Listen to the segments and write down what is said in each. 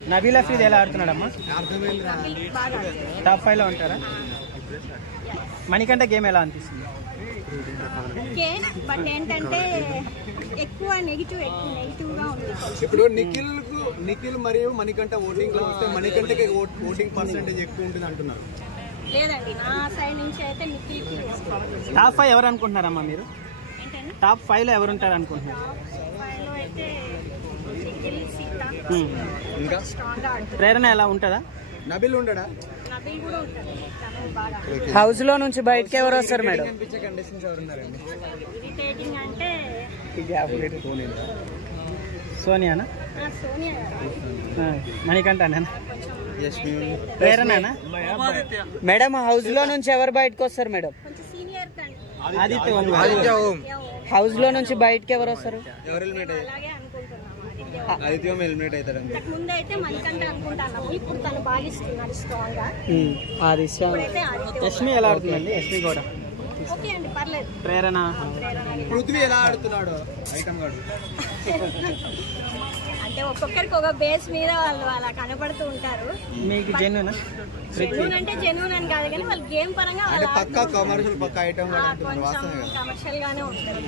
నబీల్ అఫ్రీద్ ఎలా ఆడుతున్నాడమ్మా? టాప్ 5 లో ఉంటారా? మణికంఠ గేమ్ ఎలా అనిపిస్తుంది? బట్ ఏంటంటే ఎక్కువ నెగిటివ్ గా ఉంది. ఇప్పుడు నిఖిల్ మరియు మణికంఠ ఓటింగ్ లో వస్తే మణికంఠకి ఓటింగ్ పర్సెంటేజ్ ఎక్కువ ఉంటుంది అంటున్నారు. లేదండి, నా సైడ్ నుంచి అయితే నిఖిల్. టాప్ 5 ఎవరు అనుకుంటున్నారమ్మా మీరు? టాప్ 5 లో ఎవరు ఉంటారు అనుకుంటున్నారు? ఇంకా ప్రేరణ ఎలా ఉంటుందా? నబిల్ ఉండడా? హౌస్ లో నుంచి బయటకి ఎవరు వస్తారు మేడం? సోనియానా? మణికంఠనా? ప్రేరణనా? మేడం హౌస్ లో నుంచి ఎవరు బయటకు వస్తారు మేడం? ఆదిత్య ఓం. హౌస్ లో నుంచి బయటకి ఎవరు వస్తారు? ముందు అయితే మణికంఠ అనుకుంటాను, ఇప్పుడు తను బాగా ఇస్తున్నారు స్ట్రాంగ్ గా. యష్మి ఎలా ఆడుతుందండి? యష్మి కూడా ఓకే అండి, పర్లేదు. ప్రేరణ, పృథ్వీ ఎలా ఆడుతున్నాడు? ఐటమ్ గాడు అంటే ఒక్కొక్కరికి ఒక బేస్ మీద వాళ్ళు అలా కనపడుతూ ఉంటారు. మీకు జెన్యూన్ అంటే జెన్యూన్ అని కాదు కానీ వాళ్ళు గేమ్ పరంగా పక్కా కమర్షియల్ పక్కా ఐటమ్ కమర్షియల్ గానే ఉంటుంది.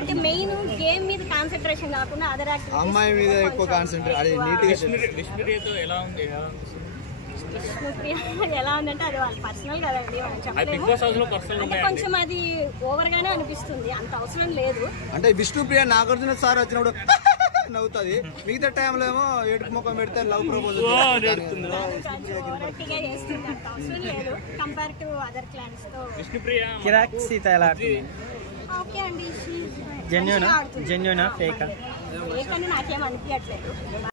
అంటే మెయిన్ గేమ్ మీద కాన్సన్ట్రేషన్ కాకుండా అదర్ యాక్టివిటీస్ అమ్మాయి మీద ఎక్కువ కాన్సన్ట్రేట్. అది నీట్గా ఎలా ఉందంటే అది వాళ్ళ పర్సనల్ కదండి, మనం చెప్పలేము. అంటే కొంచెం అది ఓవర్ గానే అనిపిస్తుంది, అంత అవసరం లేదు. అంటే విష్ణుప్రియ నాగార్జున సార్ వచ్చినప్పుడు నవ్వుతుంది, మిగతా టైంలో ఏమో ఏడుపు ముఖం పెడితే love proposal compare to other clans తో. కిరాక్ సీత ఎలా ఆడుతుంది? ఓకే అండి, జెన్యూనా ఫేకా? నాకేం అనిపించట్లేదు.